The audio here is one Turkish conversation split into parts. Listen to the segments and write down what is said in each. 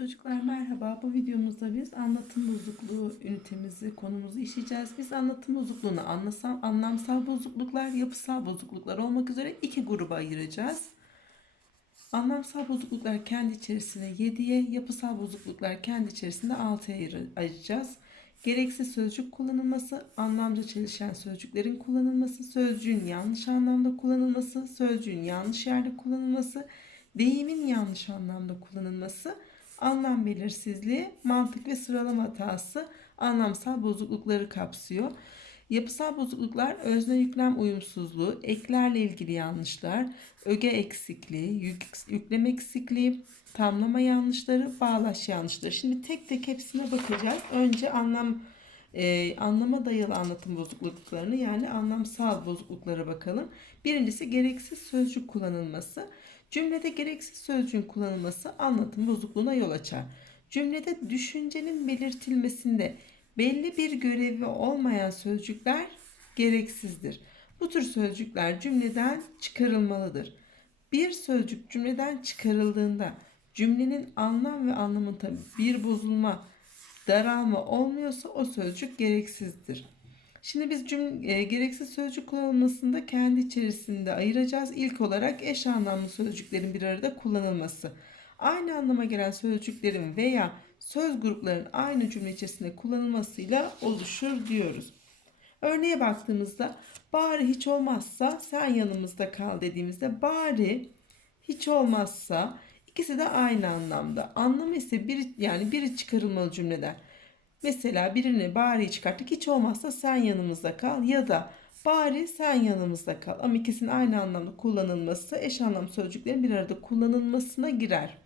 Çocuklar merhaba. Bu videomuzda biz anlatım bozukluğu ünitemizi, konumuzu işleyeceğiz. Biz anlatım bozukluğunu anlasam, anlamsal bozukluklar, yapısal bozukluklar olmak üzere iki gruba ayıracağız. Anlamsal bozukluklar kendi içerisinde 7'ye, yapısal bozukluklar kendi içerisinde 6'ya ayır- ayıracağız. Gereksiz sözcük kullanılması, anlamca çelişen sözcüklerin kullanılması, sözcüğün yanlış anlamda kullanılması, sözcüğün yanlış yerde kullanılması, deyimin yanlış anlamda kullanılması, anlam belirsizliği, mantık ve sıralama hatası anlamsal bozuklukları kapsıyor. Yapısal bozukluklar özne yüklem uyumsuzluğu, eklerle ilgili yanlışlar, öge eksikliği, yük, yüklem eksikliği, tamlama yanlışları, bağlaç yanlışları. Şimdi tek tek hepsine bakacağız. Önce anlam e, anlama dayalı anlatım bozukluklarını yani anlamsal bozukluklara bakalım. Birincisi gereksiz sözcük kullanılması. Cümlede gereksiz sözcüğün kullanılması anlatım bozukluğuna yol açar. Cümlede düşüncenin belirtilmesinde belli bir görevi olmayan sözcükler gereksizdir. Bu tür sözcükler cümleden çıkarılmalıdır. Bir sözcük cümleden çıkarıldığında cümlenin anlam ve anlamında bir bozulma, daralma olmuyorsa o sözcük gereksizdir. Şimdi biz cümle, e, gereksiz sözcük kullanılmasında kendi içerisinde ayıracağız. İlk olarak eş anlamlı sözcüklerin bir arada kullanılması. Aynı anlama gelen sözcüklerin veya söz gruplarının aynı cümle içerisinde kullanılmasıyla oluşur diyoruz. Örneğe baktığımızda bari hiç olmazsa sen yanımızda kal dediğimizde bari hiç olmazsa ikisi de aynı anlamda. Anlamı ise biri yani biri çıkarılmalı cümleden. Mesela birini bari çıkarttık hiç olmazsa sen yanımızda kal ya da bari sen yanımızda kal. Ama ikisinin aynı anlamda kullanılması eş anlam sözcüklerin bir arada kullanılmasına girer.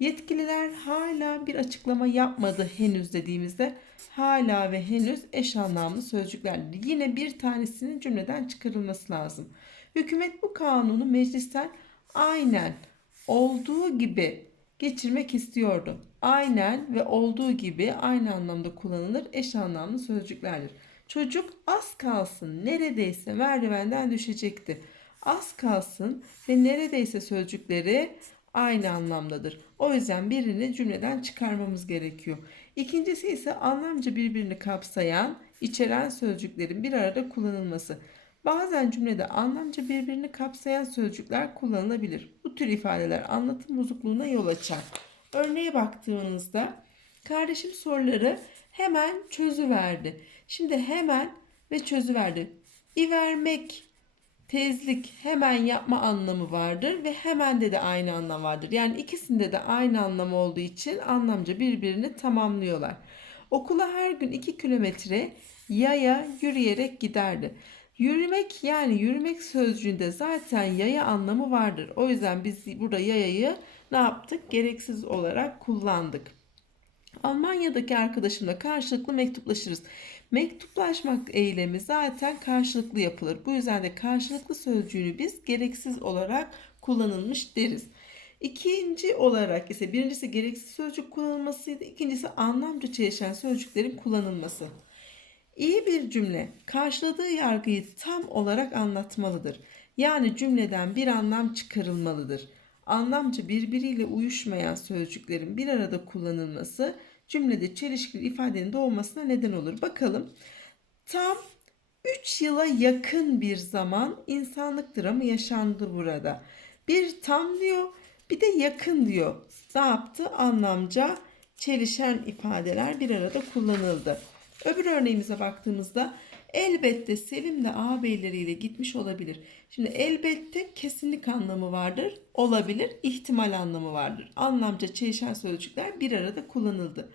Yetkililer hala bir açıklama yapmadı henüz dediğimizde hala ve henüz eş anlamlı sözcüklerdir. Yine bir tanesinin cümleden çıkarılması lazım. Hükümet bu kanunu meclisten aynen olduğu gibi geçirmek istiyordu. Aynen ve olduğu gibi aynı anlamda kullanılır eş anlamlı sözcüklerdir. Çocuk az kalsın neredeyse merdivenden düşecekti. Az kalsın ve neredeyse sözcükleri aynı anlamdadır. O yüzden birini cümleden çıkarmamız gerekiyor. İkincisi ise anlamca birbirini kapsayan, içeren sözcüklerin bir arada kullanılması. Bazen cümlede anlamca birbirini kapsayan sözcükler kullanılabilir. Bu tür ifadeler anlatım bozukluğuna yol açar. Örneğe baktığınızda kardeşim soruları hemen çözüverdi. Şimdi hemen ve çözüverdi. İvermek, tezlik, hemen yapma anlamı vardır ve hemen de de aynı anlam vardır. Yani ikisinde de aynı anlam olduğu için anlamca birbirini tamamlıyorlar. Okula her gün 2 kilometre yaya yürüyerek giderdi. Yürümek yani yürümek sözcüğünde zaten yaya anlamı vardır. O yüzden biz burada yayayı ne yaptık? Gereksiz olarak kullandık. Almanya'daki arkadaşımla karşılıklı mektuplaşırız. Mektuplaşmak eylemi zaten karşılıklı yapılır. Bu yüzden de karşılıklı sözcüğünü biz gereksiz olarak kullanılmış deriz. İkinci olarak ise birincisi gereksiz sözcük kullanılmasıydı. İkincisi anlamca çelişen sözcüklerin kullanılması. İyi bir cümle karşıladığı yargıyı tam olarak anlatmalıdır. Yani cümleden bir anlam çıkarılmalıdır. Anlamca birbiriyle uyuşmayan sözcüklerin bir arada kullanılması cümlede çelişkili ifadenin doğmasına neden olur. Bakalım tam 3 yıla yakın bir zaman insanlık dramı yaşandı burada. Bir tam diyor bir de yakın diyor. Ne yaptı? Anlamca çelişen ifadeler bir arada kullanıldı. Öbür örneğimize baktığımızda elbette Sevim de ağabeyleriyle gitmiş olabilir. Şimdi elbette kesinlik anlamı vardır. Olabilir ihtimal anlamı vardır. Anlamca çelişen sözcükler bir arada kullanıldı.